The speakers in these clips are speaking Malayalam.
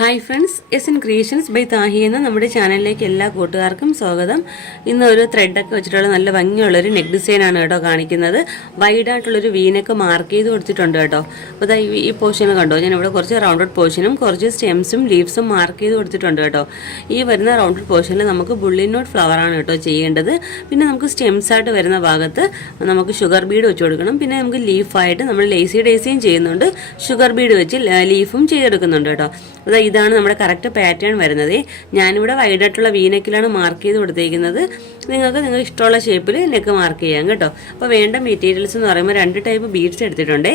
Hi friends, S N creations by Tahi എന്ന നമ്മുടെ ചാനലിലേക്ക് എല്ലാ കൂട്ടുകാർക്കും സ്വാഗതം. ഇന്ന് ഒരു ത്രെഡൊക്കെ വെച്ചിട്ടുള്ള നല്ല ഭംഗിയുള്ളൊരു നെക്ക് ഡിസൈനാണ് കേട്ടോ കാണിക്കുന്നത്. വൈഡായിട്ടുള്ളൊരു വീനൊക്കെ മാർക്ക് ചെയ്ത് കൊടുത്തിട്ടുണ്ട് കേട്ടോ. അപ്പോൾ ഇതാ ഈ പോർഷനിൽ കണ്ടോ, ഞാൻ ഇവിടെ കുറച്ച് റൗണ്ടഡ് പോർഷനും കുറച്ച് സ്റ്റെംസും ലീവ്സും മാർക്ക് ചെയ്ത് കൊടുത്തിട്ടുണ്ട് കേട്ടോ. ഈ വരുന്ന റൗണ്ടഡ് പോർഷനിൽ നമുക്ക് ബുള്ളിൻ നോട്ട് ഫ്ലവറാണ് കേട്ടോ ചെയ്യേണ്ടത്. പിന്നെ നമുക്ക് സ്റ്റെംസായിട്ട് വരുന്ന ഭാഗത്ത് നമുക്ക് ഷുഗർ ബീഡ് വെച്ച് കൊടുക്കണം. പിന്നെ നമുക്ക് ലീഫായിട്ട് നമ്മൾ ലേസി ഡേസിയും ചെയ്യുന്നുണ്ട്, ഷുഗർ ബീഡ് വെച്ച് ലീഫും ചെയ്തെടുക്കുന്നുണ്ട് കേട്ടോ. ഇതാണ് നമ്മുടെ കറക്റ്റ് പാറ്റേൺ വരുന്നത്. ഞാനിവിടെ വൈഡായിട്ടുള്ള വീനെക്കിലാണ് മാർക്ക് ചെയ്ത് കൊടുത്തേക്കുന്നത്. നിങ്ങൾക്ക് ഇഷ്ടമുള്ള ഷേപ്പിൽ നെക്ക് മാർക്ക് ചെയ്യാം കേട്ടോ. അപ്പോൾ വേണ്ട മെറ്റീരിയൽസ് എന്ന് പറയുമ്പോൾ 2 ടൈപ്പ് ബീഡ്സ് എടുത്തിട്ടുണ്ട്.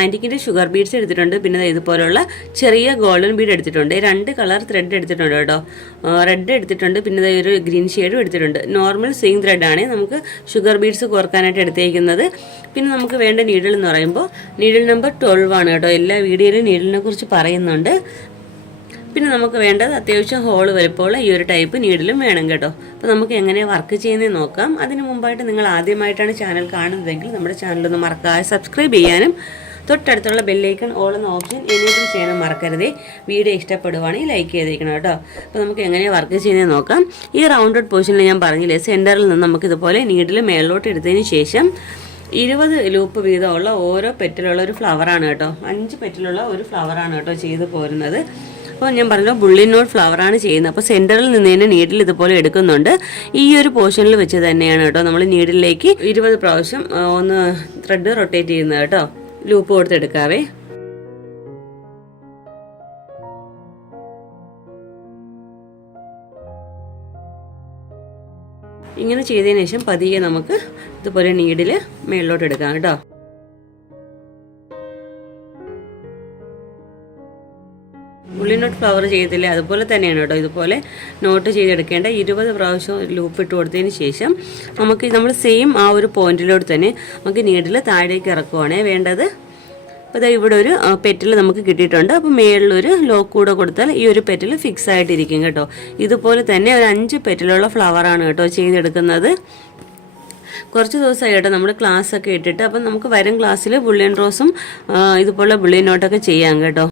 ആൻറ്റിക്കിൻ്റെ ഷുഗർ ബീഡ്സ് എടുത്തിട്ടുണ്ട്. പിന്നെ ഇതുപോലുള്ള ചെറിയ ഗോൾഡൻ ബീഡ് എടുത്തിട്ടുണ്ട്. 2 കളർ ത്രെഡ് എടുത്തിട്ടുണ്ട് കേട്ടോ. റെഡ് എടുത്തിട്ടുണ്ട്, പിന്നെ ഒരു ഗ്രീൻ ഷെയ്ഡും എടുത്തിട്ടുണ്ട്. നോർമൽ സെയിം ത്രെഡാണ് നമുക്ക് ഷുഗർ ബീഡ്സ് കോർക്കാനായിട്ട് എടുത്തേക്കുന്നത്. പിന്നെ നമുക്ക് വേണ്ട നീഡിൽ എന്ന് പറയുമ്പോൾ നീഡിൽ നമ്പർ 12 ആണ് കേട്ടോ. എല്ലാ വീഡിയോയിലും നീഡിലിനെ കുറിച്ച് പറയുന്നുണ്ട്. പിന്നെ നമുക്ക് വേണ്ടത് അത്യാവശ്യം ഹോൾ വലുപ്പമുള്ള ഈ ഒരു ടൈപ്പ് നീഡിലും വേണം കേട്ടോ. അപ്പോൾ നമുക്ക് എങ്ങനെ വർക്ക് ചെയ്യുന്നതെന്ന് നോക്കാം. അതിന് മുമ്പായിട്ട് നിങ്ങൾ ആദ്യമായിട്ടാണ് ചാനൽ കാണുന്നതെങ്കിൽ നമ്മുടെ ചാനലൊന്ന് മറക്കാതെ സബ്സ്ക്രൈബ് ചെയ്യാനും തൊട്ടടുത്തുള്ള ബെല്ലൈക്കൺ ഓൾ എന്ന ഓപ്ഷൻ എനേബിൾ ചെയ്യാനും മറക്കരുതേ. വീഡിയോ ഇഷ്ടപ്പെടുവാണെങ്കിൽ ലൈക്ക് ചെയ്തിരിക്കണം കേട്ടോ. അപ്പോൾ നമുക്ക് എങ്ങനെ വർക്ക് ചെയ്യുന്നത് നോക്കാം. ഈ റൗണ്ടഡ് പോർഷനിൽ ഞാൻ പറഞ്ഞില്ലേ, സെൻറ്ററിൽ നിന്ന് നമുക്ക് ഇതുപോലെ നീഡിൽ മേളിലോട്ട് എടുത്തതിന് ശേഷം 20 ലൂപ്പ് വീതമുള്ള ഓരോ പെറ്റിലുള്ള ഒരു ഫ്ലവറാണ് കേട്ടോ. 5 പെറ്റിലുള്ള ഒരു ഫ്ലവറാണ് കേട്ടോ ചെയ്ത് പോരുന്നത്. അപ്പോൾ ഞാൻ പറഞ്ഞല്ലോ ബുള്ളിൻ നോട്ട് ഫ്ലവറാണ് ചെയ്യുന്നത്. അപ്പോൾ സെൻറ്ററിൽ നിന്ന് തന്നെ നീഡിൽ ഇതുപോലെ എടുക്കുന്നുണ്ട്. ഈ ഒരു പോർഷനിൽ വെച്ച് തന്നെയാണ് കേട്ടോ നമ്മൾ നീഡിലേക്ക് 20 പ്രാവശ്യം ഒന്ന് ത്രെഡ് റൊട്ടേറ്റ് ചെയ്യുന്നത് കേട്ടോ. ലൂപ്പ് കൊടുത്തെടുക്കാവേ. ഇങ്ങനെ ചെയ്തതിന് ശേഷം പതിയെ നമുക്ക് ഇതുപോലെ നീഡിൽ മേളിലോട്ട് എടുക്കാം കേട്ടോ. ബുള്ളിൻ നോട്ട് ഫ്ലവർ ചെയ്തില്ലേ, അതുപോലെ തന്നെയാണ് കേട്ടോ. ഇതുപോലെ നോട്ട് ചെയ്തെടുക്കേണ്ട 20 പ്രാവശ്യം ലൂപ്പ് ഇട്ട് കൊടുത്തതിന് ശേഷം നമുക്ക് നമ്മൾ സെയിം ആ ഒരു പോയിന്റിലോട്ട് തന്നെ നമുക്ക് നീഡിൽ താഴേക്ക് ഇറക്കുവാണേ വേണ്ടത്. അപ്പോൾ ഇവിടെ ഒരു പെറ്റിൽ നമുക്ക് കിട്ടിയിട്ടുണ്ട്. അപ്പോൾ മേളിലൊരു ലോക്ക് കൂടെ കൊടുത്താൽ ഈ ഒരു പെറ്റിൽ ഫിക്സ് ആയിട്ടിരിക്കും കേട്ടോ. ഇതുപോലെ തന്നെ ഒരു 5 പെറ്റിലുള്ള ഫ്ലവറാണ് കേട്ടോ ചെയ്തെടുക്കുന്നത്. കുറച്ച് ദിവസമായിട്ട് നമ്മൾ ക്ലാസ് ഒക്കെ ഇട്ടിട്ട്, അപ്പം നമുക്ക് വരും ക്ലാസ്സിൽ ബുള്ളിൻ റോസും ഇതുപോലെ ബുള്ളിൻ നോട്ടൊക്കെ ചെയ്യാം കേട്ടോ.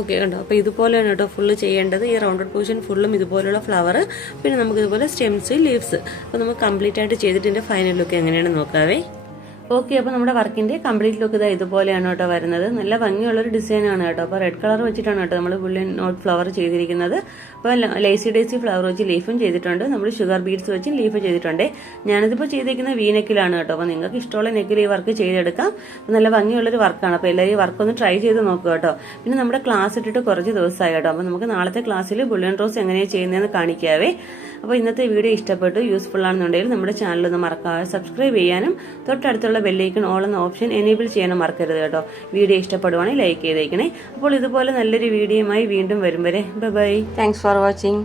ഓക്കെ കണ്ടോ. അപ്പോൾ ഇതുപോലെയാണ് കേട്ടോ ഫുള്ള് ചെയ്യേണ്ടത്. ഈ റൗണ്ടഡ് പോർഷൻ ഫുള്ളും ഇതുപോലുള്ള ഫ്ലവർ, പിന്നെ നമുക്ക് ഇതുപോലെ സ്റ്റെംസ്, ലീവ്സ്. അപ്പോൾ നമുക്ക് കംപ്ലീറ്റ് ആയിട്ട് ചെയ്തിട്ട് ഇതിൻ്റെ ഫൈനൽ ലുക്ക് എങ്ങനെയാണെന്ന് നോക്കാവേ. ഓക്കെ, അപ്പോൾ നമ്മുടെ വർക്കിൻ്റെ കംപ്ലീറ്റ് ലുക്ക് ഇതാ ഇതുപോലെയാണ് കേട്ടോ വരുന്നത്. നല്ല ഭംഗിയുള്ളൊരു ഡിസൈനാണ് കേട്ടോ. അപ്പോൾ റെഡ് കളർ വെച്ചിട്ടാണ് കേട്ടോ നമ്മൾ ബുള്ളിയൻ നോട്ട് ഫ്ലവർ ചെയ്തിരിക്കുന്നത്. അപ്പോൾ ലേസി ഡേസി ഫ്ലവർ വെച്ച് ലീഫും ചെയ്തിട്ടുണ്ട്, നമ്മൾ ഷുഗർ ബീഡ്സ് വെച്ച് ലീഫ് ചെയ്തിട്ടുണ്ട്. ഞാനിതിപ്പോൾ ചെയ്തിരിക്കുന്ന നെക്കിലാണ് കേട്ടോ. അപ്പോൾ നിങ്ങൾക്ക് ഇഷ്ടമുള്ള നെക്കിൽ ഈ വർക്ക് ചെയ്തെടുക്കാം. നല്ല ഭംഗിയുള്ളൊരു വർക്കാണ്. അപ്പോൾ എല്ലാവരും ഈ വർക്കൊന്ന് ട്രൈ ചെയ്ത് നോക്കുക കേട്ടോ. പിന്നെ നമ്മുടെ ക്ലാസ് ഇട്ടിട്ട് കുറച്ച് ദിവസമായി കേട്ടോ. അപ്പോൾ നമുക്ക് നാളത്തെ ക്ലാസ്സിൽ ബുള്ളിയൻ റോസ് എങ്ങനെയാണ് ചെയ്യുന്നതെന്ന് കാണിക്കാവേ. അപ്പോൾ ഇന്നത്തെ വീഡിയോ ഇഷ്ടപ്പെട്ടു, യൂസ്ഫുൾ ആണെന്നുണ്ടെങ്കിൽ നമ്മുടെ ചാനൽ ഒന്ന് മറക്കാതെ സബ്സ്ക്രൈബ് ചെയ്യാനും തൊട്ടടുത്തുള്ള ബെല്ലൈക്കൺ ഓൾ എന്ന ഓപ്ഷൻ എനേബിൾ ചെയ്യാനും മറക്കരുത് കേട്ടോ. വീഡിയോ ഇഷ്ടപ്പെടുവാണെങ്കിൽ ലൈക്ക് ചെയ്തേക്കണേ. അപ്പോൾ ഇതുപോലെ നല്ലൊരു വീഡിയോയുമായി വീണ്ടും വരും വരെ ബൈ. Thanks for watching.